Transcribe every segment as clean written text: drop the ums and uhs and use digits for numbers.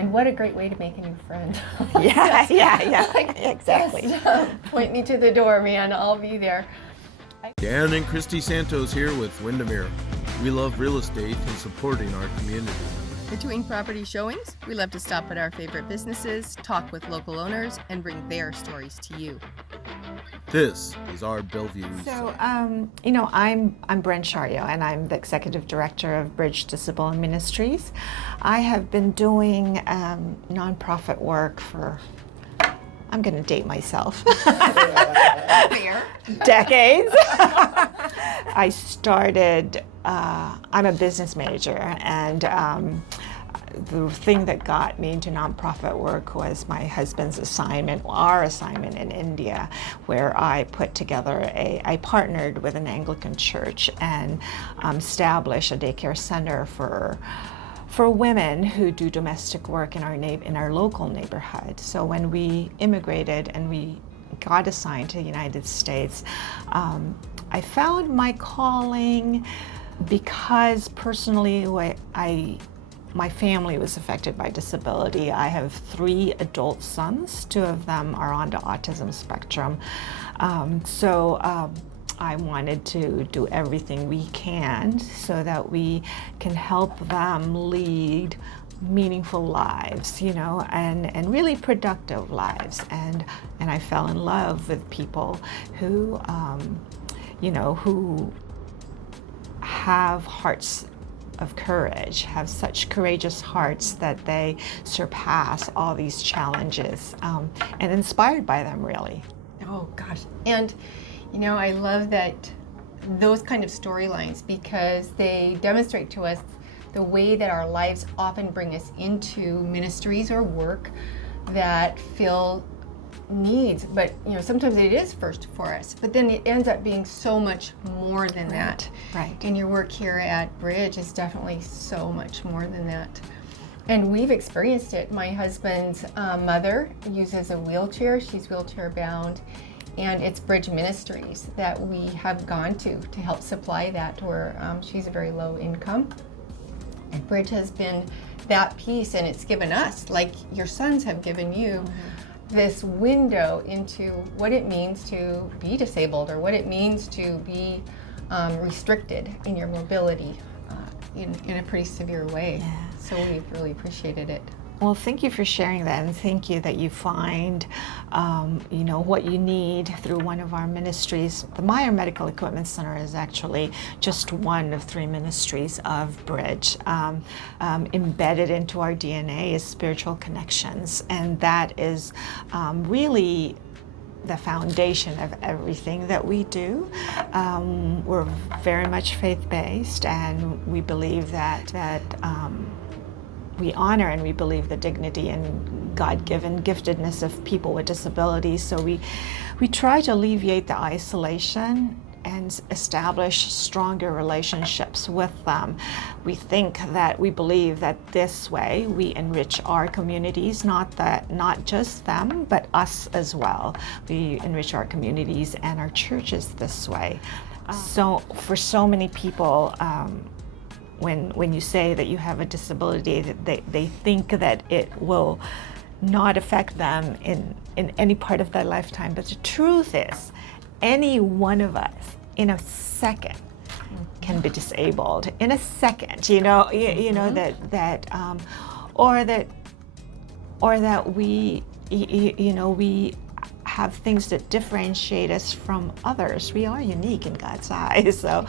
And what a great way to make a new friend. Yeah, Like, exactly. just, point me to the door, man. I'll be there. Dan and Christy Santos here with Windermere. We love real estate and supporting our community. Between property showings, we love to stop at our favorite businesses, talk with local owners, and bring their stories to you. This is our Bellevue. So, I'm Brenne Schario, and I'm the Executive Director of Bridges Disability Ministries. I have been doing nonprofit work for, I'm going to date myself, decades. I started, I'm a business major, and the thing that got me into nonprofit work was my husband's assignment, our assignment in India, where I put together I partnered with an Anglican church and established a daycare center for women who do domestic work in our local neighborhood. So when we immigrated and we got assigned to the United States, I found my calling because personally my family was affected by disability. I have 3 adult sons. 2 of them are on the autism spectrum. I wanted to do everything we can so that we can help them lead meaningful lives, and really productive lives. And I fell in love with people who, who have hearts of courage, have such courageous hearts that they surpass all these challenges, and inspired by them, really. Oh gosh. And I love that those kind of storylines, because they demonstrate to us the way that our lives often bring us into ministries or work that fill needs, but sometimes it is first for us, but then it ends up being so much more than that. Right. And your work here at Bridge is definitely so much more than that. And we've experienced it. My husband's mother uses a wheelchair. She's wheelchair bound, and it's Bridge Ministries that we have gone to help supply that, where she's a very low income. And Bridge has been that piece, and it's given us, like your sons have given you, this window into what it means to be disabled, or what it means to be restricted in your mobility in a pretty severe way. Yeah. So we've really appreciated it. Well, thank you for sharing that, and thank you that you find, what you need through one of our ministries. The Meyers Medical Equipment Center is actually just one of 3 ministries of Bridge. Embedded into our DNA is spiritual connections, and that is really the foundation of everything that we do. We're very much faith-based, and we believe that we honor and we believe the dignity and God-given giftedness of people with disabilities. So we try to alleviate the isolation and establish stronger relationships with them. We believe that this way we enrich our communities, not just them, but us as well. We enrich our communities and our churches this way. So for so many people, when you say that you have a disability, they think that it will not affect them in any part of their lifetime. But the truth is, any one of us in a second can be disabled. In a second, that we have things that differentiate us from others. We are unique in God's eyes. So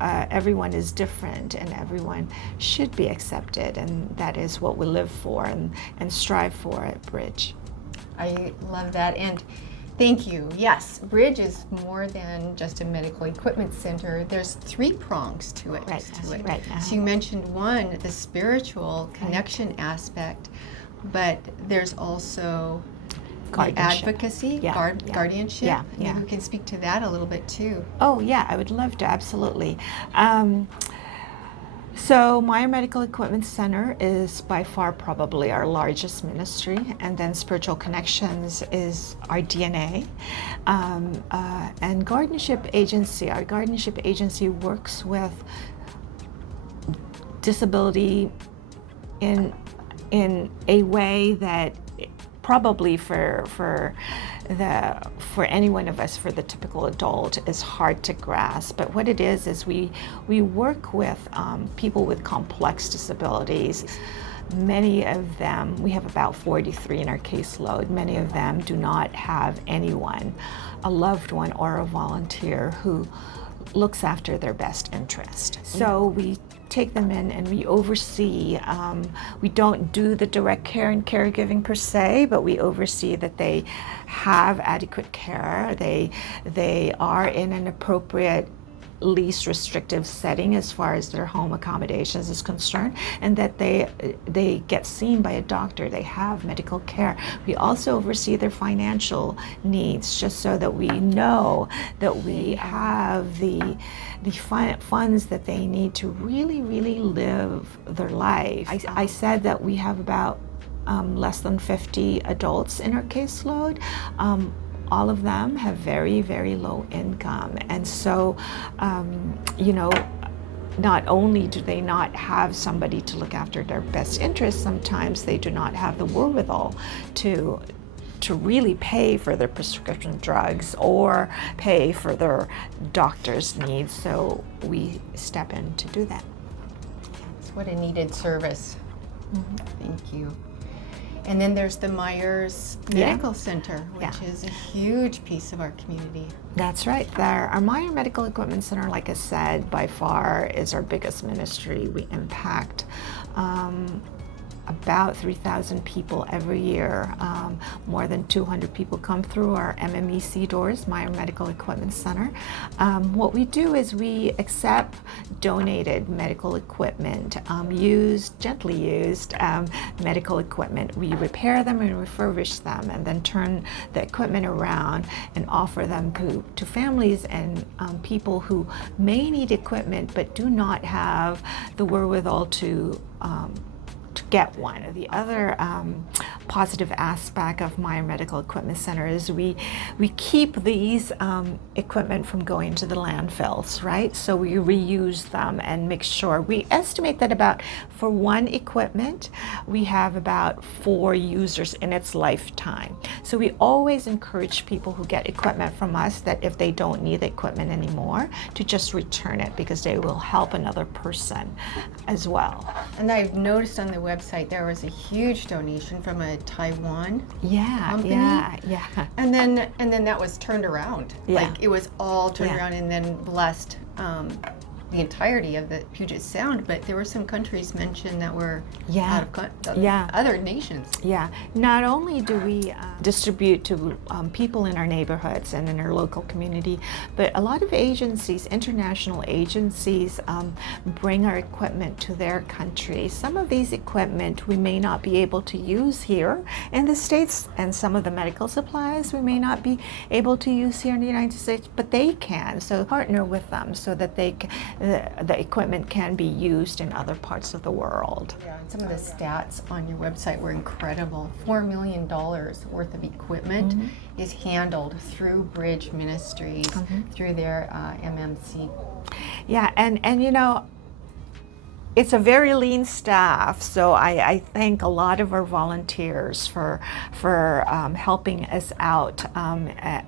everyone is different, and everyone should be accepted, and that is what we live for and strive for at Bridge. I love that, and thank you. Yes, Bridge is more than just a medical equipment center. There's 3 prongs to it. Right. So you mentioned one, the spiritual connection aspect, but there's also advocacy, guardianship. Yeah. Maybe we can speak to that a little bit too. Oh yeah, I would love to, absolutely. So Meyers Medical Equipment Center is by far probably our largest ministry, and then Spiritual Connections is our DNA. And Guardianship Agency, our Guardianship Agency works with disability in a way that probably for any one of us, for the typical adult, is hard to grasp. But what it is we work with people with complex disabilities. Many of them, we have about 43 in our caseload, many of them do not have anyone, a loved one or a volunteer who looks after their best interest. So we take them in and we oversee. We don't do the direct care and caregiving per se, but we oversee that they have adequate care, they are in an appropriate, least restrictive setting as far as their home accommodations is concerned, and that they get seen by a doctor, they have medical care. We also oversee their financial needs, just so that we know that we have the funds that they need to really live their life. I said that we have about less than 50 adults in our caseload. All of them have very low income, and so not only do they not have somebody to look after their best interests, sometimes they do not have the wherewithal to really pay for their prescription drugs or pay for their doctor's needs, so we step in to do that. It's what a needed service. Thank you. And then there's the Meyers Medical Center, which is a huge piece of our community. That's right. Our Meyers Medical Equipment Center, like I said, by far is our biggest ministry. We impact about 3,000 people every year. More than 200 people come through our MMEC doors, Meyers Medical Equipment Center. What we do is we accept donated medical equipment, gently used medical equipment. We repair them and refurbish them, and then turn the equipment around and offer them to families and people who may need equipment but do not have the wherewithal to get one. The other positive aspect of Meyers Medical Equipment Center is we keep these equipment from going to the landfills, right? So we reuse them and make sure. We estimate that for one equipment, we have about 4 users in its lifetime. So we always encourage people who get equipment from us that if they don't need the equipment anymore, to just return it, because they will help another person as well. And I've noticed on the website there was a huge donation from a Taiwan company. Yeah. And then that was turned around. Yeah. Like it was all turned around and then blessed the entirety of the Puget Sound, but there were some countries mentioned that were out of other nations. Yeah. Not only do we distribute to people in our neighborhoods and in our local community, but a lot of agencies, international agencies, bring our equipment to their country. Some of these equipment we may not be able to use here in the States, and some of the medical supplies we may not be able to use here in the United States, but they can. So partner with them so that the equipment can be used in other parts of the world. Yeah, and some of the stats on your website were incredible. $4 million worth of equipment is handled through Bridge Ministries, through their MMC. Yeah, and it's a very lean staff, so I thank a lot of our volunteers for helping us out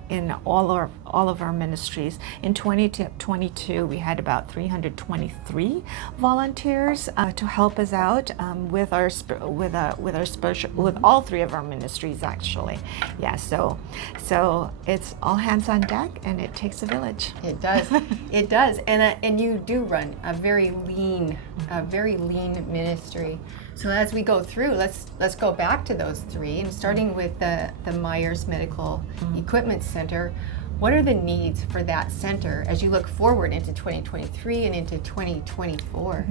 in all of our ministries. In 2022, we had about 323 volunteers to help us out with all 3 of our ministries, actually. Yeah, so it's all hands on deck, and it takes a village. It does. It does, and you do run a very lean ministry. So as we go through, let's go back to those 3, and starting with the Meyers Medical Equipment Center. What are the needs for that center as you look forward into 2023 and into 2024?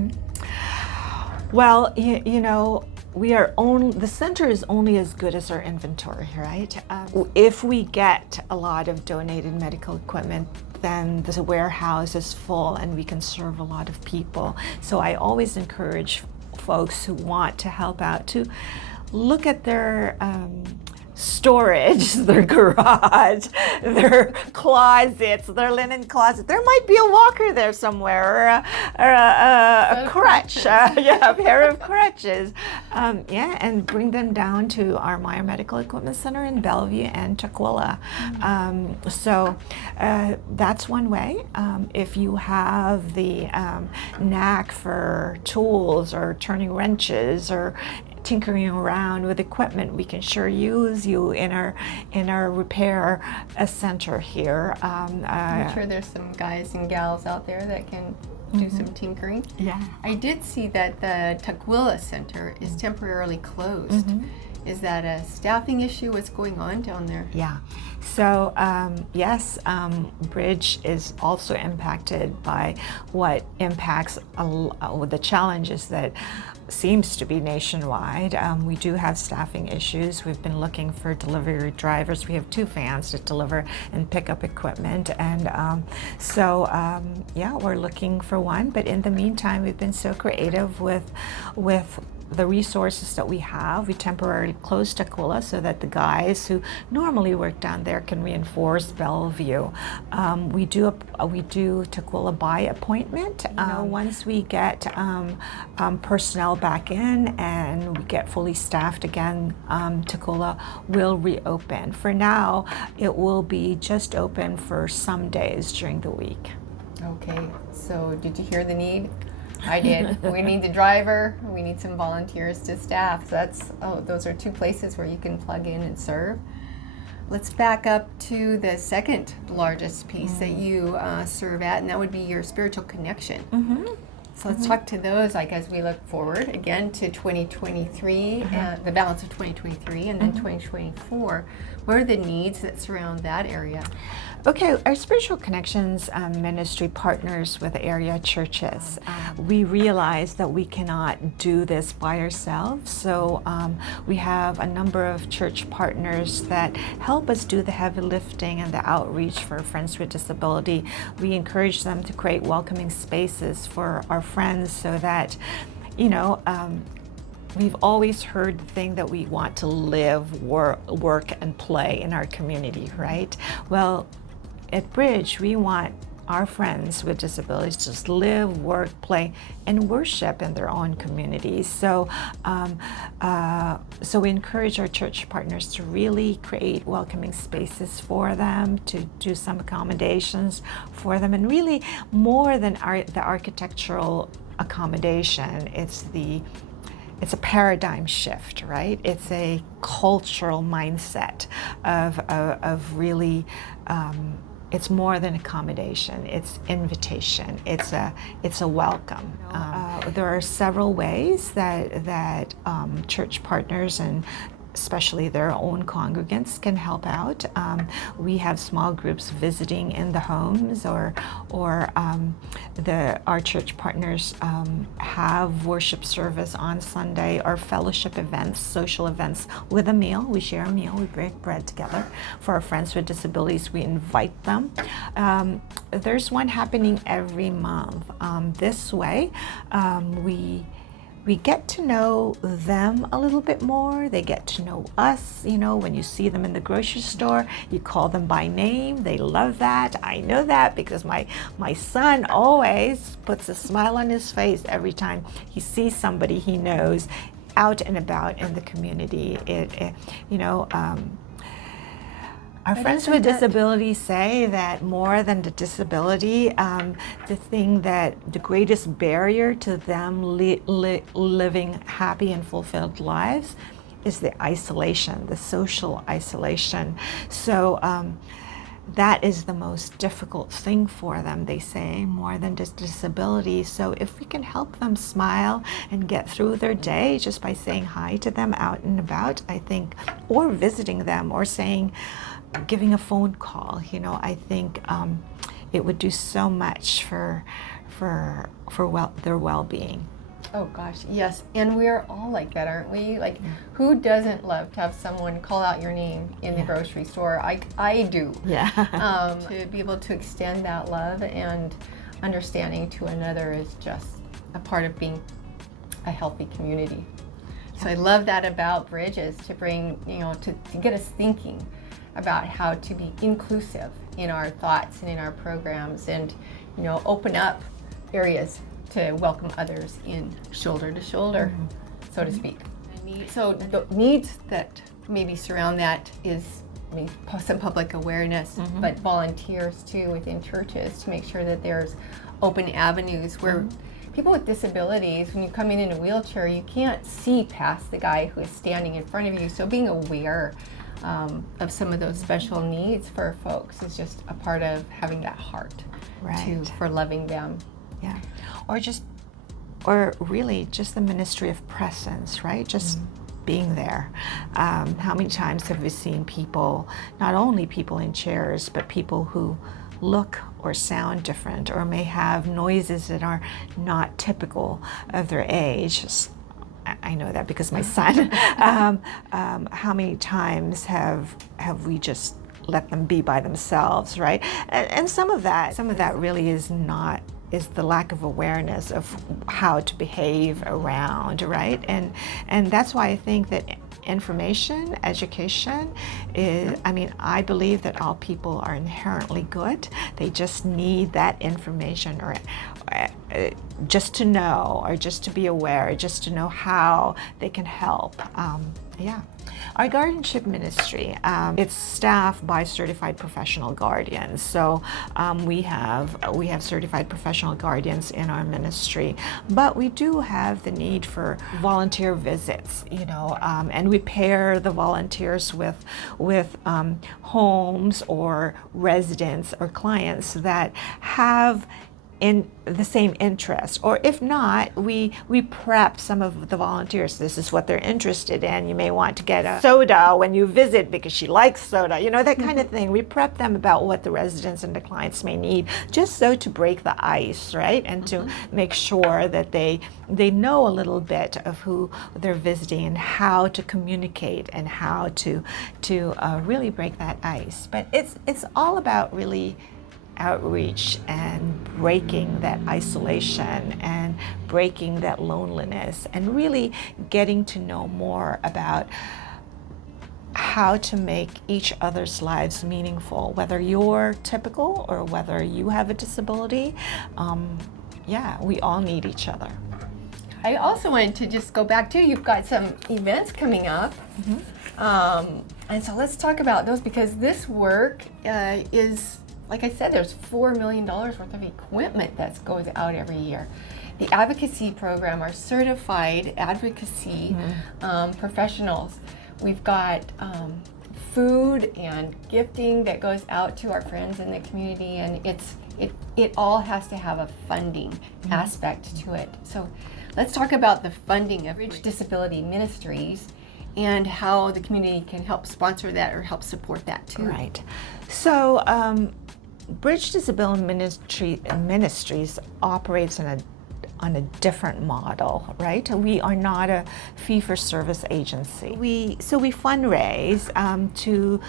Well, the center is only as good as our inventory, right? If we get a lot of donated medical equipment, then the warehouse is full and we can serve a lot of people. So I always encourage folks who want to help out to look at their storage, their garage, their closets, their linen closet. There might be a walker there somewhere, or a crutch, a pair of crutches. And bring them down to our Meyers Medical Equipment Center in Bellevue and Tukwila. So that's one way. If you have the knack for tools or turning wrenches or tinkering around with equipment, we can sure use you in our repair center here. I'm sure there's some guys and gals out there that can do some tinkering. Yeah. I did see that the Tukwila Center is temporarily closed. Is that a staffing issue? What's going on down there? Yeah. So yes, Bridge is also impacted by what impacts the challenges that seems to be nationwide. We do have staffing issues. We've been looking for delivery drivers. We have 2 vans that deliver and pick up equipment, and we're looking for one. But in the meantime, we've been so creative with the resources that we have. We temporarily closed Tukwila so that the guys who normally work down there can reinforce Bellevue. We do Tukwila by appointment. Once we get personnel back in and we get fully staffed again, Tukwila will reopen. For now, it will be just open for some days during the week. Okay, so did you hear the need? I did. We need the driver. We need some volunteers to staff. So those are 2 places where you can plug in and serve. Let's back up to the second largest piece that you serve at, and that would be your spiritual connection. So let's talk to those, like, as we look forward again to 2023, the balance of 2023, and then 2024. What are the needs that surround that area? Okay, our Spiritual Connections ministry partners with area churches. We realize that we cannot do this by ourselves, so we have a number of church partners that help us do the heavy lifting and the outreach for friends with disability. We encourage them to create welcoming spaces for our friends so that, we've always heard the thing that we want to live, work, and play in our community, right? Well, at Bridge, we want our friends with disabilities to just live, work, play, and worship in their own communities. So we encourage our church partners to really create welcoming spaces for them, to do some accommodations for them, and really more than the architectural accommodation, it's a paradigm shift, right? It's a cultural mindset of really, it's more than accommodation, it's invitation, it's a welcome. There are several ways that church partners and especially their own congregants can help out. We have small groups visiting in the homes, or our church partners have worship service on Sunday, or fellowship events, social events with a meal. We share a meal, we break bread together. For our friends with disabilities, we invite them. There's one happening every month. This way, we get to know them a little bit more. They get to know us. When you see them in the grocery store, you call them by name. They love that. I know that because my son always puts a smile on his face every time he sees somebody he knows out and about in the community. Our friends with disabilities say that more than the disability, the greatest barrier to them living happy and fulfilled lives is the isolation, the social isolation. So that is the most difficult thing for them, they say, more than just disability. So if we can help them smile and get through their day just by saying hi to them out and about, I think, or visiting them, or giving a phone call, I think it would do so much for their well-being. Oh gosh, yes, and we're all like that, aren't we? Like, who doesn't love to have someone call out your name in the grocery store? I do. Yeah. To be able to extend that love and understanding to another is just a part of being a healthy community. So I love that about Bridges, to bring, to get us thinking about how to be inclusive in our thoughts and in our programs, and, open up areas to welcome others in, shoulder to shoulder, so to speak. So the needs that maybe surround that is some public awareness, but volunteers too within churches to make sure that there's open avenues where people with disabilities, when you come in a wheelchair, you can't see past the guy who is standing in front of you. So being aware of some of those special needs for folks is just a part of having that heart for loving them. Yeah. Or really just the ministry of presence, right? Just being there. How many times have we seen people, not only people in chairs, but people who look or sound different, or may have noises that are not typical of their age? I know that because my son. How many times have we just let them be by themselves, right? And some of that really is the lack of awareness of how to behave around, right? And that's why I think that information, education is, I believe that all people are inherently good. They just need that information, or just to know, or just to be aware, just to know how they can help. Our guardianship ministry, it's staffed by certified professional guardians. So we have certified professional guardians in our ministry, but we do have the need for volunteer visits, and we pair the volunteers with homes or residents or clients that have in the same interest, or if not, we prep some of the volunteers. This is what they're interested in. You may want to get a soda when you visit because she likes soda, that kind of thing. We prep them about what the residents and the clients may need, just so to break the ice, right? And to make sure that they know a little bit of who they're visiting and how to communicate and how to really break that ice. But it's all about really outreach and breaking that isolation and breaking that loneliness, and really getting to know more about how to make each other's lives meaningful, whether you're typical or whether you have a disability. We all need each other. I also wanted to just go back to, you've got some events coming up. And so let's talk about those, because this work is, like I said, there's $4 million worth of equipment that goes out every year. The advocacy program, our certified advocacy professionals, we've got food and gifting that goes out to our friends in the community, and it all has to have a funding aspect to it. So let's talk about the funding of Bridges Disability Ministries and how the community can help sponsor that or help support that too. Right. So Bridges Disability Ministries operates on a different model, right? We are not a fee-for-service agency. We fundraise to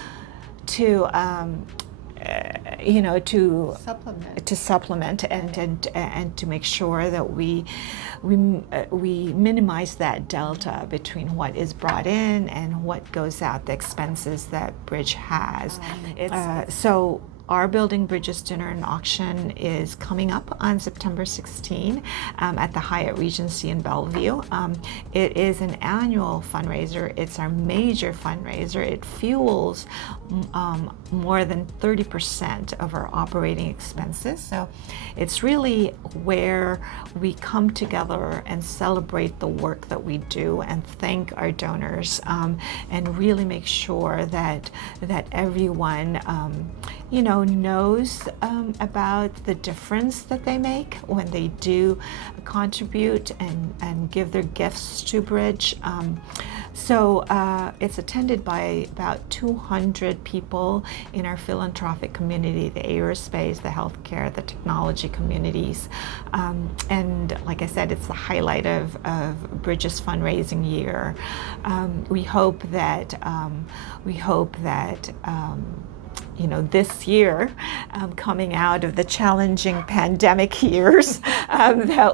supplement and to make sure that we minimize that delta between what is brought in and what goes out, the expenses that Bridge has. So our Building Bridges Dinner and Auction is coming up on September 16 at the Hyatt Regency in Bellevue. It is an annual fundraiser. It's our major fundraiser. It fuels more than 30% of our operating expenses. So it's really where we come together and celebrate the work that we do and thank our donors, and really make sure that everyone knows about the difference that they make when they do contribute and give their gifts to Bridge. So it's attended by about 200 people in our philanthropic community, the aerospace, the healthcare, the technology communities. And like I said, it's the highlight of Bridges fundraising year. We hope that this year, coming out of the challenging pandemic years, that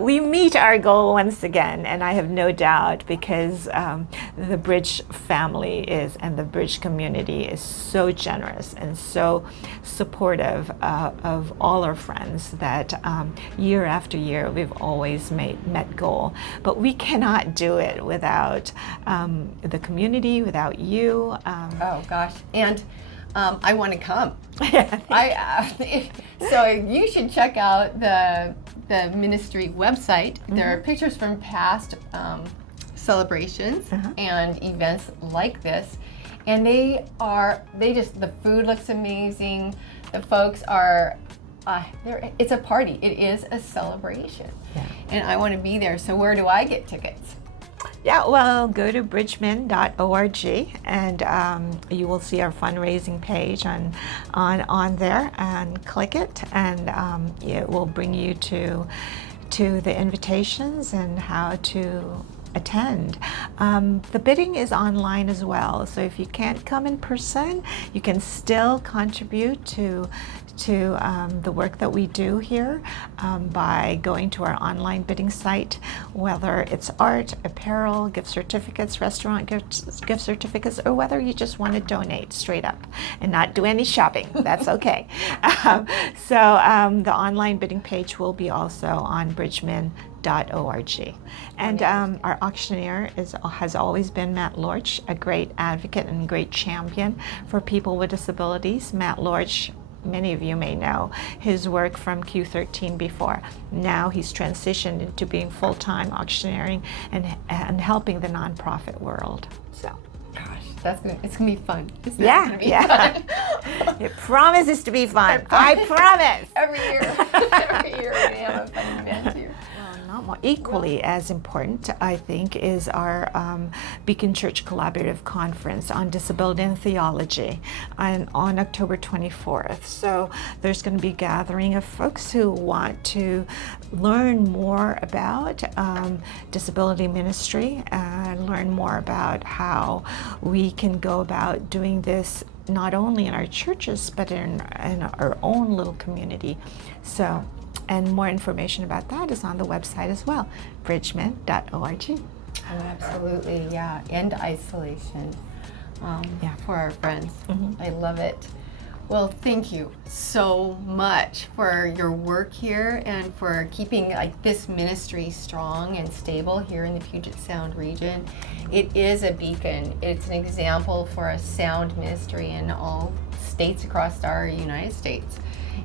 we meet our goal once again. And I have no doubt, because the Bridge family and the Bridge community is so generous and so supportive of all our friends, that year after year we've always met goal. But we cannot do it without the community, without you. Oh gosh, and I want to come. So you should check out the ministry website. There are pictures from past celebrations and events like this, and the food looks amazing. The folks are it's a party. It is a celebration, and I want to be there. So where do I get tickets? Yeah, well, go to bridgemin.org, and you will see our fundraising page on there, and click it, and it will bring you to the invitations and how to attend. The bidding is online as well, so if you can't come in person, you can still contribute to the work that we do here by going to our online bidding site, whether it's art, apparel, gift certificates, restaurant gift certificates, or whether you just want to donate straight up and not do any shopping. That's okay. So the online bidding page will be also on bridgemin.org. And our auctioneer has always been Matt Lorch, a great advocate and great champion for people with disabilities. Matt Lorch, many of you may know his work from Q13 before. Now he's transitioned into being full-time auctioneering and helping the nonprofit world. So. Gosh, it's gonna be fun. Fun? It promises to be fun. I promise. Every year we're gonna have a fun event here. Equally as important, I think, is our Beacon Church Collaborative Conference on Disability and Theology on October 24th. So there's going to be a gathering of folks who want to learn more about disability ministry and learn more about how we can go about doing this not only in our churches but in our own little community. So. And more information about that is on the website as well, bridgemin.org. Oh, absolutely, yeah. End isolation for our friends. I love it. Well, thank you so much for your work here and for keeping this ministry strong and stable here in the Puget Sound region. It is a beacon. It's an example for a sound ministry in all states across our United States,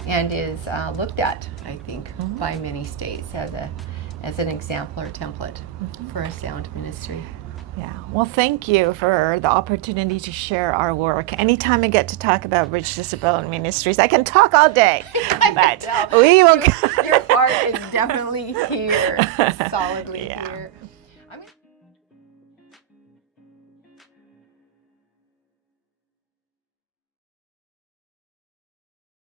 and is looked at, I think, by many states as an example or template for a sound ministry. Yeah, well, thank you for the opportunity to share our work. Anytime I get to talk about Bridges Disability Ministries, I can talk all day, but we will. Your heart is definitely here, solidly here.